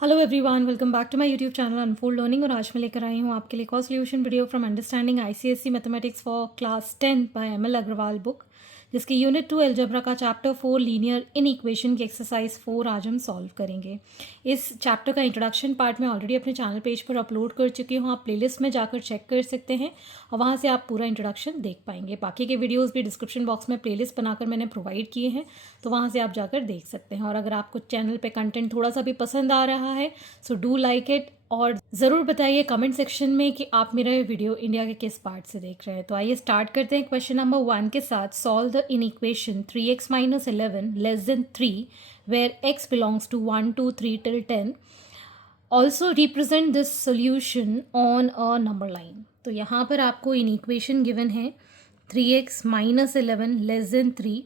Hello everyone, welcome back to my YouTube channel unfold learning. और आज मैं लेकर आई हूँ आपके लिए एक और solution video from understanding ICSE mathematics for class 10 by ML Agarwal book, जिसकी यूनिट 2 अलजेब्रा का चैप्टर 4 लीनियर इन इक्वेशन की एक्सरसाइज 4 आज हम सॉल्व करेंगे। इस चैप्टर का इंट्रोडक्शन पार्ट मैं ऑलरेडी अपने चैनल पेज पर अपलोड कर चुकी हूँ। आप प्लेलिस्ट में जाकर चेक कर सकते हैं और वहाँ से आप पूरा इंट्रोडक्शन देख पाएंगे। बाकी के वीडियोज़ भी डिस्क्रिप्शन बॉक्स में प्लेलिस्ट बनाकर मैंने प्रोवाइड किए हैं, तो वहाँ से आप जाकर देख सकते हैं। और अगर आपको चैनल पे कंटेंट थोड़ा सा भी पसंद आ रहा है सो डू लाइक इट, और ज़रूर बताइए कमेंट सेक्शन में कि आप मेरा ये वीडियो इंडिया के किस पार्ट से देख रहे हैं। तो आइए स्टार्ट करते हैं क्वेश्चन नंबर 1 के साथ। Solve the in equation 3x - 11 less than 3 where x belongs to 1 2 3 till 10। Also represent this solution on a number line. तो यहाँ पर आपको इन इक्वेशन गिवन है 3x - 11 लेस देन 3।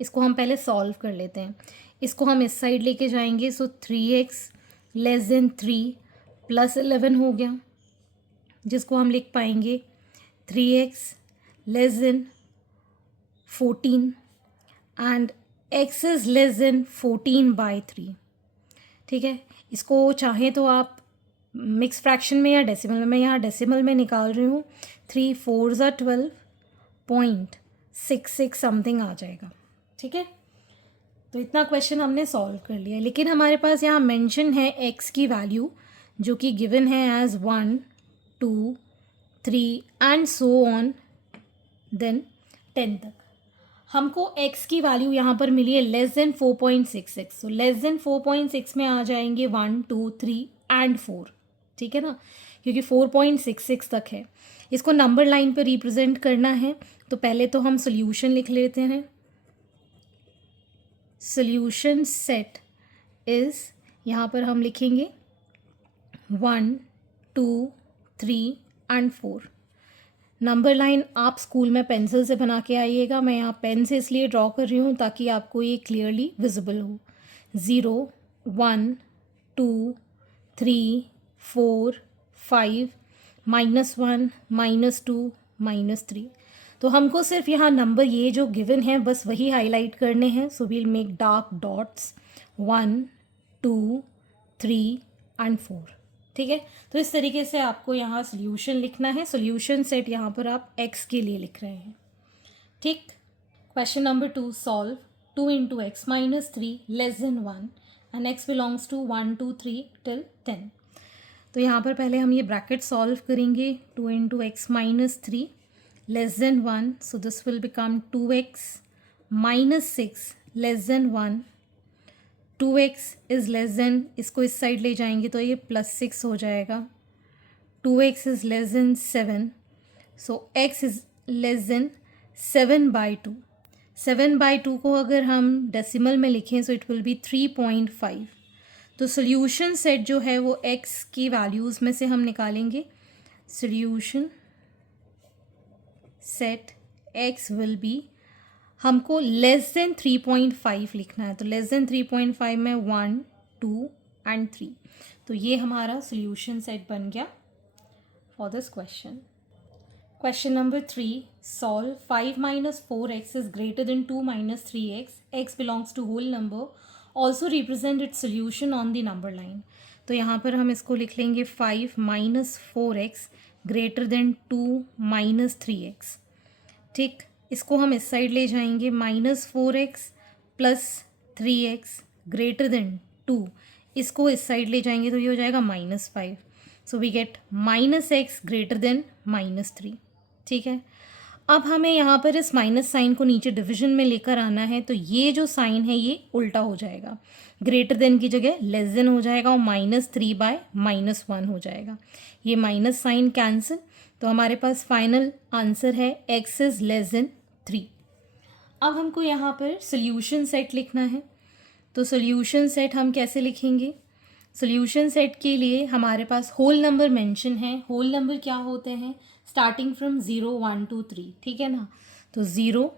इसको हम पहले सॉल्व कर लेते हैं। इसको हम इस साइड लेके जाएंगे, सो 3x लेस देन 3 प्लस 11 हो गया, जिसको हम लिख पाएंगे 3x less than 14 and x is less then 14/3। ठीक है, इसको चाहें तो आप मिक्स फ्रैक्शन में या डेसिमल में, मैं यहाँ डेसिमल में निकाल रही हूँ। 3 4 ज़ा 12.66 समथिंग आ जाएगा। ठीक है, तो इतना क्वेश्चन हमने सॉल्व कर लिया। लेकिन हमारे पास यहाँ मेंशन है x की वैल्यू, जो कि गिवन है as 1 2 3 and so on then 10 तक। हमको x की वैल्यू यहाँ पर मिली है less than 4.66। So less than 4.6 में आ जाएंगे 1 2 3 एंड 4। ठीक है ना, क्योंकि 4.66 तक है। इसको नंबर लाइन पर रिप्रेजेंट करना है, तो पहले तो हम सोल्यूशन लिख लेते हैं। सोल्यूशन सेट इज़, यहाँ पर हम लिखेंगे 1 2 3 एंड 4। नंबर लाइन आप स्कूल में पेंसिल से बना के आइएगा। मैं यहाँ पेन से इसलिए ड्रॉ कर रही हूँ ताकि आपको ये क्लियरली विजिबल हो। 0 1 2 3 4 5 -1 -2 -3। तो हमको सिर्फ यहाँ नंबर ये जो गिवन है बस वही हाईलाइट करने हैं। So we'll make dark dots 1 2 3 and 4। ठीक है, तो इस तरीके से आपको यहाँ सोल्यूशन लिखना है। सोल्यूशन सेट यहाँ पर आप x के लिए लिख रहे हैं। ठीक, question number 2, solve 2 × x - 3 less than 1 and x belongs to 1 2 3 till 10। तो यहाँ पर पहले हम ये ब्रैकेट सॉल्व करेंगे। 2 × x - 3 less than 1, so this will become 2x - 6 less than 1। 2x is less then, इसको इस साइड ले जाएंगे तो ये +6 हो जाएगा। 2x is less then 7, so x is less then 7/2। 7/2 को अगर हम डेसिमल में लिखें सो इट विल बी 3.5। तो सोल्यूशन सेट जो है वो x की वैल्यूज़ में से हम निकालेंगे। Solution set x will be, हमको लेस देन 3.5 लिखना है। तो लेस देन 3.5 में 1 2 एंड 3। तो ये हमारा सोल्यूशन सेट बन गया for this question. Question number 3, solve 5 - 4x is greater than 2 - 3x, x belongs to whole number, also represent its solution on the number line. तो यहाँ पर हम इसको लिख लेंगे 5 - 4x ग्रेटर देन 2 - 3x। ठीक, इसको हम इस साइड ले जाएंगे। -4x plus 3x greater than 2, इसको इस साइड ले जाएंगे तो ये हो जाएगा -5। So we get -x greater than -3। ठीक है, अब हमें यहाँ पर इस माइनस साइन को नीचे डिवीजन में लेकर आना है। तो ये जो साइन है ये उल्टा हो जाएगा, ग्रेटर देन की जगह लेस देन हो जाएगा और -3/-1 हो जाएगा। ये माइनस साइन कैंसिल, तो हमारे पास फाइनल आंसर है x इज़ लेस देन 3। अब हमको यहाँ पर सोल्यूशन सेट लिखना है। तो सोल्यूशन सेट हम कैसे लिखेंगे? सोल्यूशन सेट के लिए हमारे पास होल नंबर मेंशन है। होल नंबर क्या होते हैं? Starting from 0 1 2 3। ठीक है ना, तो 0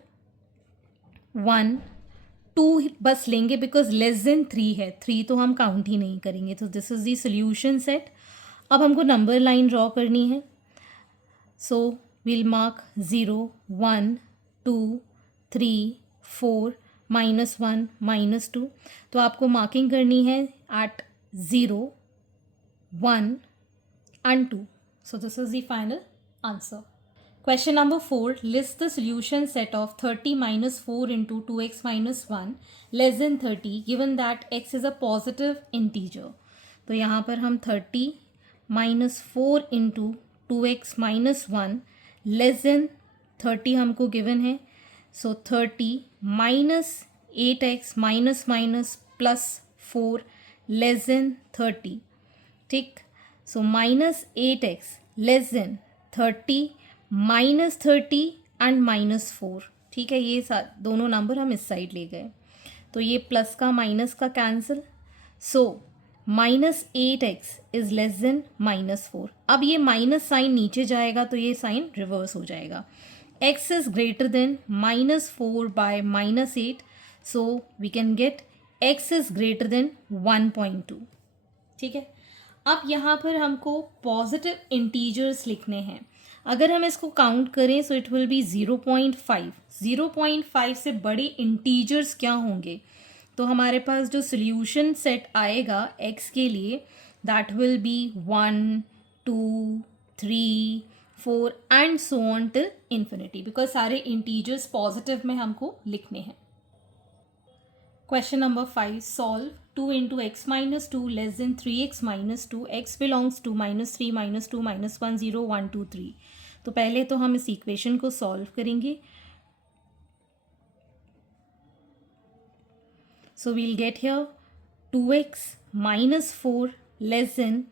1 2 बस लेंगे बिकॉज लेस देन 3 है। 3 तो हम काउंट ही नहीं करेंगे। तो this is the solution set. अब हमको नंबर लाइन ड्रॉ करनी है। So we'll mark 0 1 2 3 4 -1 -2। तो आपको मार्किंग करनी है eight 0 1 and 2. So this is the final answer. Question number 4. List the solution set of 30 minus 4 into 2x minus 1 less than 30 given that x is a positive integer. तो यहाँ पर हम 30 minus 4 into 2x minus 1 less than 30 हमको given है. So 30 minus 8x minus minus plus 4 less than 30. ठीक. So minus 8x less than 30 minus 30 and minus 4. ठीक है, ये दोनों नंबर हम इस साइड ले गए तो ये प्लस का माइनस का cancel. So minus 8x is less then minus 4. अब ये माइनस साइन नीचे जाएगा तो ये साइन रिवर्स हो जाएगा. x is greater than minus 4 by minus 8. So we can get x is greater than 1.2. ठीक है, अब यहाँ पर हमको पॉजिटिव इंटीजर्स लिखने हैं. अगर हम इसको काउंट करें सो इट विल बी 0.5. 0.5 से बड़े इंटीजर्स क्या होंगे? तो हमारे पास जो सोल्यूशन सेट आएगा x के लिए that will be 1, 2, 3, 4 and so on till infinity, because सारे इंटीजर्स पॉजिटिव में हमको लिखने हैं. Question number 5. Solve 2 into x minus 2 less than 3x minus 2. x belongs to minus 3 minus 2 minus 1 0 1 2 3. तो पहले तो हम इस इक्वेशन को सॉल्व करेंगे. So we'll get here 2x minus 4 less than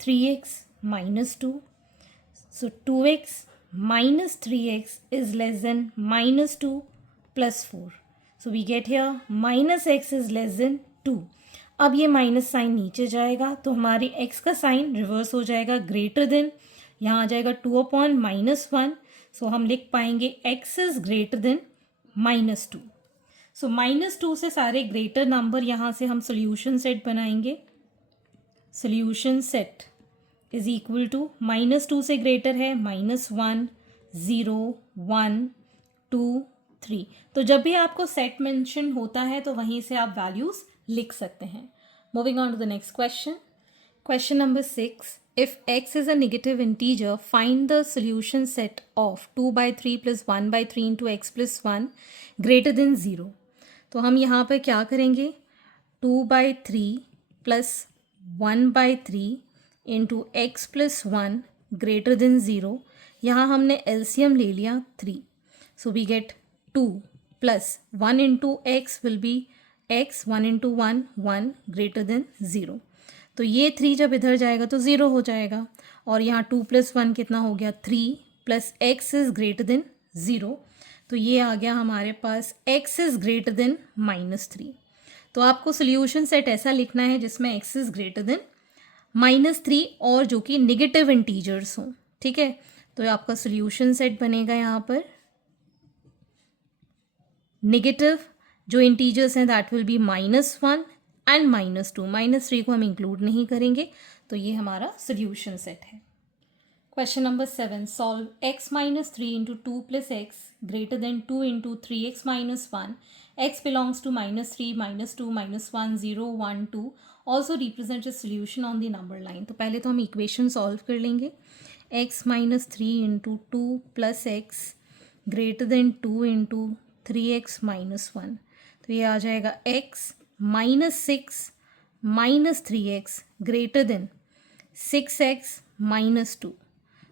3x minus 2. So 2x minus 3x is less than minus 2 plus 4. So we get here minus x is less than 2. अब ये minus sign नीचे जाएगा तो हमारे x का sign reverse हो जाएगा, greater than. यहाँ आ जाएगा 2 अपॉन माइनस 1. सो हम लिख पाएंगे x is greater than minus 2. So minus 2 से सारे ग्रेटर नंबर यहाँ से हम सोल्यूशन सेट बनाएंगे. Solution set is equal to minus 2 से ग्रेटर है माइनस 1, 0, 1, 2, 3. तो जब भी आपको सेट मेंशन होता है तो वहीं से आप वैल्यूज लिख सकते हैं. Moving on to the next question. Question number 6. If x is a negative integer find the solution set of 2/3 plus 1/3 into x plus 1 greater than 0. तो हम यहाँ पर क्या करेंगे? 2/3 plus 1/3 into x plus 1 greater than 0. यहाँ हमने LCM ले लिया 3. So we get 2 plus 1 into x will be x, 1 into 1, 1 greater than 0. तो ये 3 जब इधर जाएगा तो 0 हो जाएगा और यहाँ 2 plus 1 कितना हो गया? 3 plus x is greater than 0. तो ये आ गया हमारे पास x is greater than -3. तो आपको सोल्यूशन सेट ऐसा लिखना है जिसमें x is greater than -3 और जो कि नेगेटिव इंटीजर्स हों. ठीक है, तो आपका सोल्यूशन सेट बनेगा यहाँ पर नेगेटिव जो इंटीजर्स हैं दैट विल बी -1 एंड -2. -3 को हम इंक्लूड नहीं करेंगे तो ये हमारा सोल्यूशन सेट है. Question number 7. Solve x minus 3 into 2 plus x greater than 2 into 3x minus 1. x belongs to -3, -2, -1, 0, 1, 2. Also represents a solution on the number line. तो पहले तो हम इक्वेशन सॉल्व कर लेंगे. x minus 3 into 2 plus x greater than 2 into 3x minus 1. तो ये आ जाएगा x minus 6 minus 3x greater than 6x minus 2.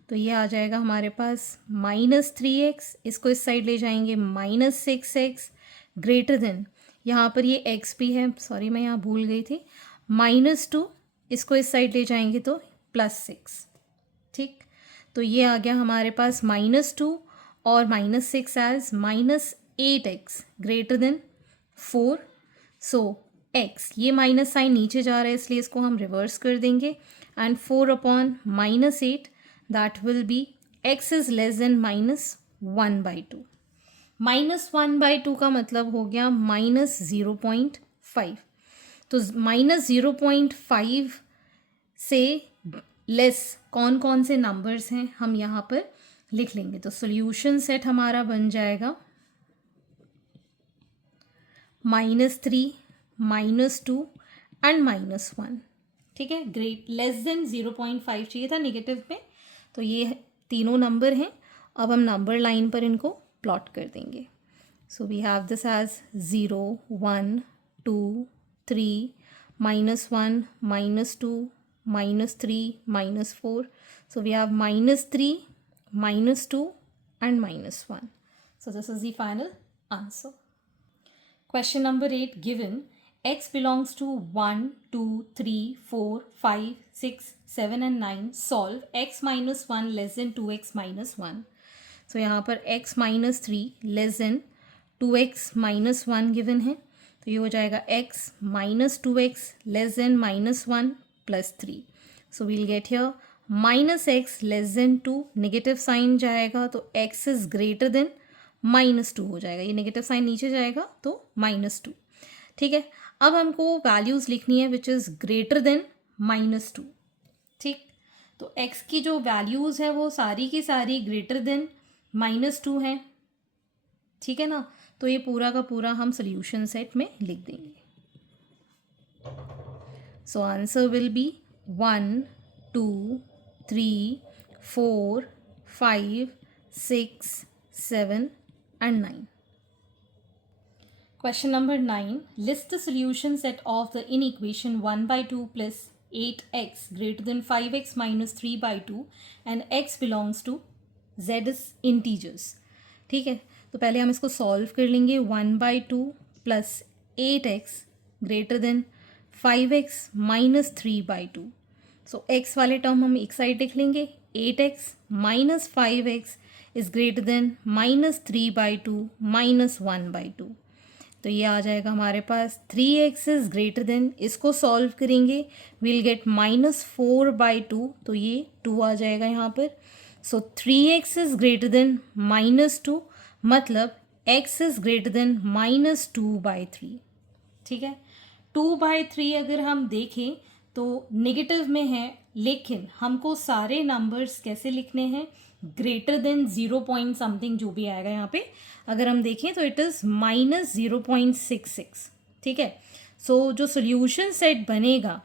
तो ये आ जाएगा हमारे पास -3x, इसको इस साइड ले जाएंगे -6x ग्रेटर देन, यहाँ पर ये x भी है, सॉरी मैं यहाँ भूल गई थी, -2, इसको इस साइड ले जाएंगे तो +6. ठीक, तो ये आ गया हमारे पास -2 और -6 एज -8x ग्रेटर देन 4. सो x, ये माइनस साइन नीचे जा रहा है इसलिए इसको हम रिवर्स कर देंगे and 4 upon -8 that will be x is less then -1/2. -1/2 का मतलब हो गया -0.5. तो -0.5 से लेस कौन कौन से नंबर्स हैं हम यहाँ पर लिख लेंगे. तो सॉल्यूशन सेट हमारा बन जाएगा -3, -2 एंड -1. ठीक है, ग्रेट लेस देन 0.5 चाहिए था नेगेटिव में, तो ये तीनों नंबर हैं। अब हम नंबर लाइन पर इनको प्लॉट कर देंगे। So we have this as 0 1 2 3 -1 -2 -3 -4. So we have -3 -2 and -1. So this is the final answer. Question number 8 given x belongs to 1 2 3 4 5 6 7 and 9. Solve x minus 1 less than 2x minus 1. So यहाँ पर x minus 3 less than 2x minus 1 given है, तो ये हो जाएगा x minus 2x less than minus 1 plus 3. So we'll get here minus x less than 2, negative sign जाएगा तो x is greater than -2 हो जाएगा, ये नेगेटिव साइन नीचे जाएगा तो -2. ठीक है, अब हमको वैल्यूज़ लिखनी है विच इज़ ग्रेटर देन -2. ठीक, तो x की जो वैल्यूज़ है वो सारी की सारी ग्रेटर देन -2 हैं. ठीक है ना, तो ये पूरा का पूरा हम सोल्यूशन सेट में लिख देंगे. So answer will be 1 2 3 4 5 6 7 and 9. Question number 9. List the solution set of the inequation 1 by 2 plus 8x greater than 5x minus 3 by 2 and x belongs to z is integers. ठीक है, तो पहले हम इसको solve कर लेंगे. 1 by 2 plus 8x greater than 5x minus 3 by 2. So x वाले term हम एक साइड लिख लेंगे. 8x minus 5x is greater than -3 by 2 minus 1 by 2. तो ये आ जाएगा हमारे पास 3x is greater than, इसको सॉल्व करेंगे we'll get -4 by 2, तो ये 2 आ जाएगा यहाँ पर. सो 3x is greater than -2, मतलब x is greater than -2 by 3. ठीक है, 2 by 3 अगर हम देखें तो नेगेटिव में है, लेकिन हमको सारे नंबर्स कैसे लिखने हैं, ग्रेटर देन 0 पॉइंट समथिंग जो भी आएगा यहाँ पे अगर हम देखें तो इट इज़ -0.66. ठीक है, सो जो सोल्यूशन सेट बनेगा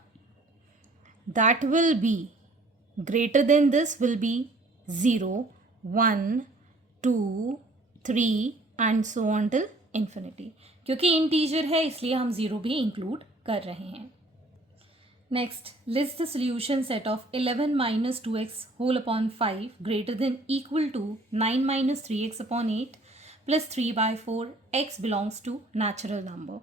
that will be greater than this will be 0 1 2 3 and so on till infinity. क्योंकि इंटीजर है इसलिए हम 0 भी इंक्लूड कर रहे हैं. Next, list the solution set of 11 minus 2x whole upon 5 greater than equal to 9 minus 3x upon 8 plus 3 by 4. X belongs to natural number.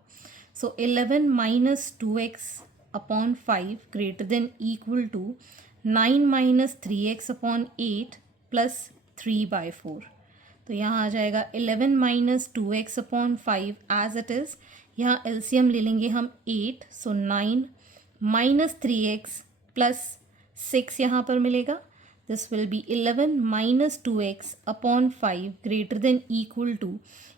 So 11 minus 2x upon 5 greater than equal to 9 minus 3x upon 8 plus 3 by 4. तो यहाँ आ जाएगा 11 minus 2x upon 5 as it is. यहाँ LCM ले लेंगे हम 8, so 9 minus 3x plus 6 यहाँ पर मिलेगा. This will be 11 minus 2x upon 5 greater than equal to,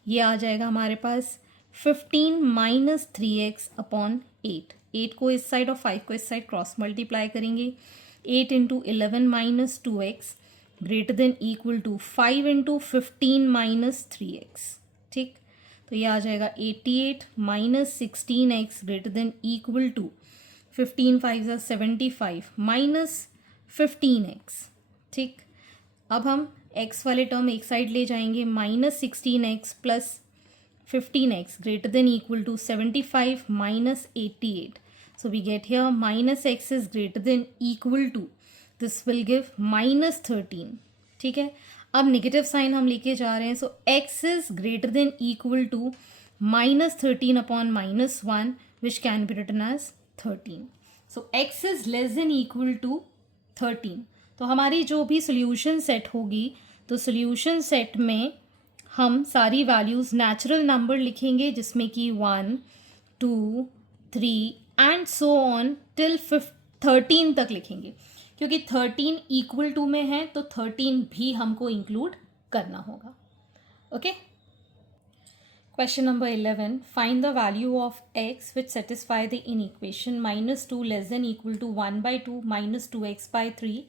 ये आ जाएगा हमारे पास 15 minus 3x upon 8. 8 को इस साइड और 5 को इस साइड क्रॉस मल्टीप्लाई करेंगे. 8 into 11 minus 2x greater than equal to 5 into 15 minus 3x. ठीक, तो ये आ जाएगा 88 minus 16x greater than equal to 15 5 are 75 minus 15x. ठीक, अब हम x वाले टर्म एक साइड ले जाएंगे. -16x plus 15x greater than equal to 75 minus 88. So we get here minus x is greater than equal to, this will give -13. ठीक है, अब नेगेटिव साइन हम लेके जा रहे हैं. सो x is greater than equal to -13 upon -1 which can be written as 13. So x is less than equal to 13. तो हमारी जो भी सोल्यूशन सेट होगी तो सोल्यूशन सेट में हम सारी वैल्यूज़ नेचुरल नंबर लिखेंगे जिसमें कि 1 2 3 एंड सो ऑन टिल 13 तक लिखेंगे. क्योंकि 13 इक्वल टू में है तो 13 भी हमको इंक्लूड करना होगा. Okay. Question number 11. Find the value of x which satisfy the inequation -2 less than equal to 1 by 2 minus 2x by 3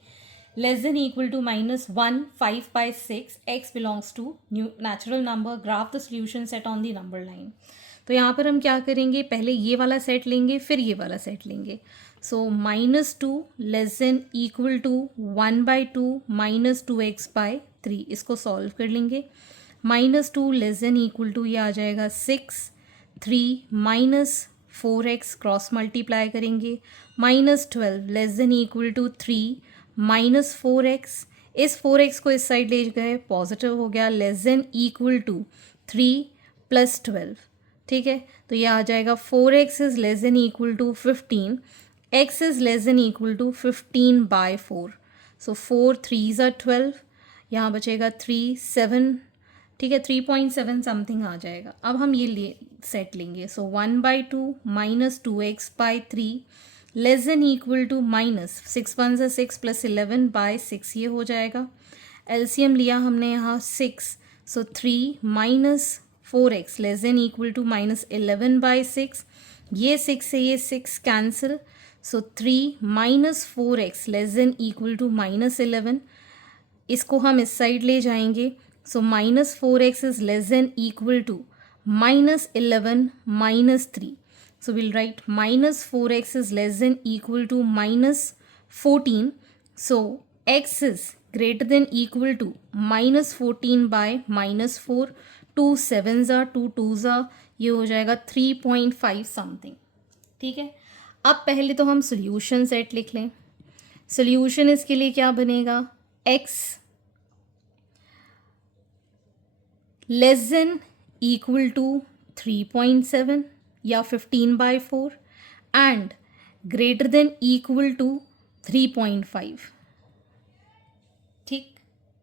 less than equal to -1 5 by 6. x belongs to natural number. Graph the solution set on the number line. तो यहाँ पर हम क्या करेंगे, पहले ये वाला set लेंगे फिर ये वाला सेट लेंगे. So minus two less than equal to 1/2 minus 2x/3, इसको सॉल्व कर लेंगे। -2 लेस देन इक्वल टू, ये आ जाएगा 6, 3 माइनस 4x क्रॉस मल्टीप्लाई करेंगे, -12 less than equal to 3 minus 4x, इस 4x को इस साइड ले गए, पॉजिटिव हो गया, लेस देन इक्वल टू 3 + 12, ठीक है। तो ये आ जाएगा 4x is less than equal to 15, x is less than equal to 15/4, so 4 3s are 12, यहाँ बचेगा 3 7, ठीक है, 3.7 समथिंग आ जाएगा। अब हम ये सेट लेंगे, so 1/2 minus 2x/3 less than equal to minus 6 1 6 + 11/6, ये हो जाएगा। एलसीएम लिया हमने यहाँ 6, so 3 minus 4x less than equal to -11/6, ये 6 से ये 6 cancel, so 3 minus 4x less than equal to -11, इसको हम इस साइड ले जाएंगे, so -4x is less than equal to -11 -3, so we'll write -4x is less than equal to -14, so x is greater than equal to -14/-4, 2 7s are 2 2s are, ये हो जाएगा 3.5 something, ठीक है। अब पहले तो हम सोल्यूशन सेट लिख लें। सोल्यूशन इसके लिए क्या बनेगा, x less than equal to 3.7 या 15/4 and greater than equal to 3.5, ठीक।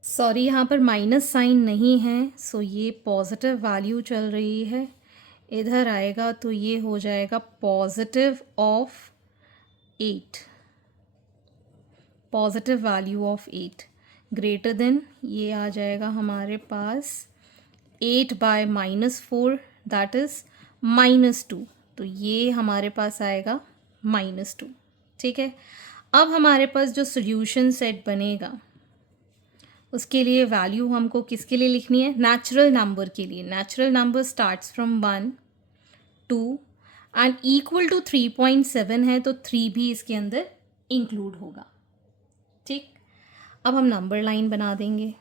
सॉरी यहाँ पर माइनस साइन नहीं है, सो ये पॉजिटिव वैल्यू चल रही है, इधर आएगा तो ये हो जाएगा positive of 8, positive value of 8 greater than, ये आ जाएगा हमारे पास 8/-4, दैट इज़ -2, तो ये हमारे पास आएगा -2, ठीक है। अब हमारे पास जो सोल्यूशन सेट बनेगा उसके लिए वैल्यू हमको किसके लिए लिखनी है, नेचुरल नंबर के लिए। Natural number starts from 1 2 and equal to 3.7 है, तो 3 भी इसके अंदर इंक्लूड होगा, ठीक। अब हम नंबर लाइन बना देंगे,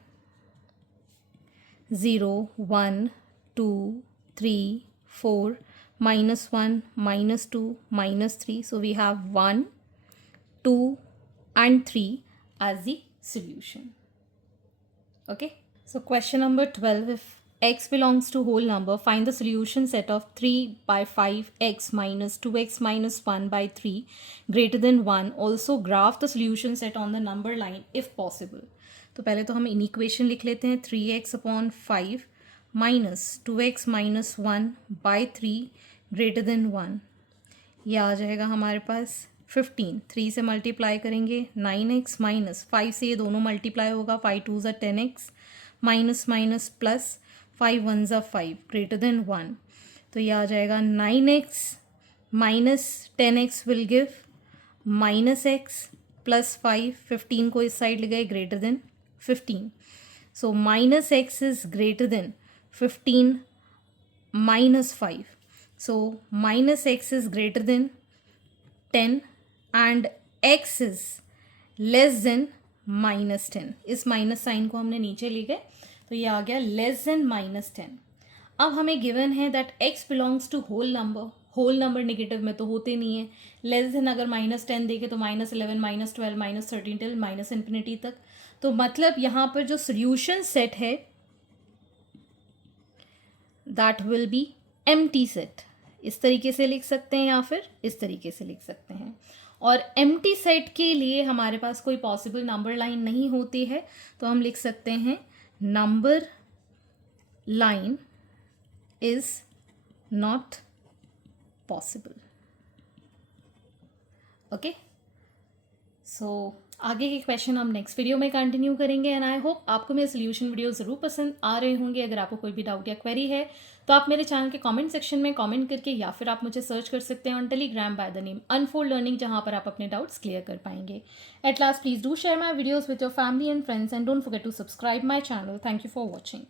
0 1 2 3 4 -1 -2 -3, so we have 1 2 and 3 as the solution. Okay, so question number 12, if x belongs to whole number, find the solution set of 3/5x minus 2x minus 1/3 greater than 1. Also graph the solution set on the number line if possible. तो पहले तो हम in equation लिख लेते हैं, 3x/5 minus 2x minus 1/3 greater than 1, ये आ जाएगा हमारे पास 15, 3 से मल्टीप्लाई करेंगे 9x माइनस 5 से ये दोनों मल्टीप्लाई होगा, 5 2s are 10x minus minus plus 5 1s are 5 greater than 1, तो ये आ जाएगा 9x minus 10x will give -x plus 5, 15 को इस साइड ले गए, greater than 15, so -x is greater then 15 minus 5, so -x is greater than 10 and x is less than -10, इस minus sign को हमने नीचे ले गए, तो ये आ गया लेस देन -10। अब हमें गिवन है that x belongs to whole number, whole number negative में तो होते नहीं है, लेस देन अगर -10 देखे तो -11 -12 -13 टिल -∞ तक, तो मतलब यहाँ पर जो सोल्यूशन सेट है that will be empty set, इस तरीके से लिख सकते हैं या फिर इस तरीके से लिख सकते हैं। और एम्प्टी सेट के लिए हमारे पास कोई पॉसिबल नंबर लाइन नहीं होती है, तो हम लिख सकते हैं number line is not possible. Okay, so आगे के क्वेश्चन हम नेक्स्ट वीडियो में कंटिन्यू करेंगे एंड आई होप आपको मेरे सोल्यूशन वीडियो ज़रूर पसंद आ रहे होंगे। अगर आपको कोई भी डाउट या क्वेरी है तो आप मेरे चैनल के कमेंट सेक्शन में कमेंट करके या फिर आप मुझे सर्च कर सकते हैं on Telegram by the name Unfold Learning, जहां पर आप अपने डाउट्स क्लियर कर पाएंगे। At last please do share my videos with your family and friends and don't forget to subscribe my channel. Thank you for watching.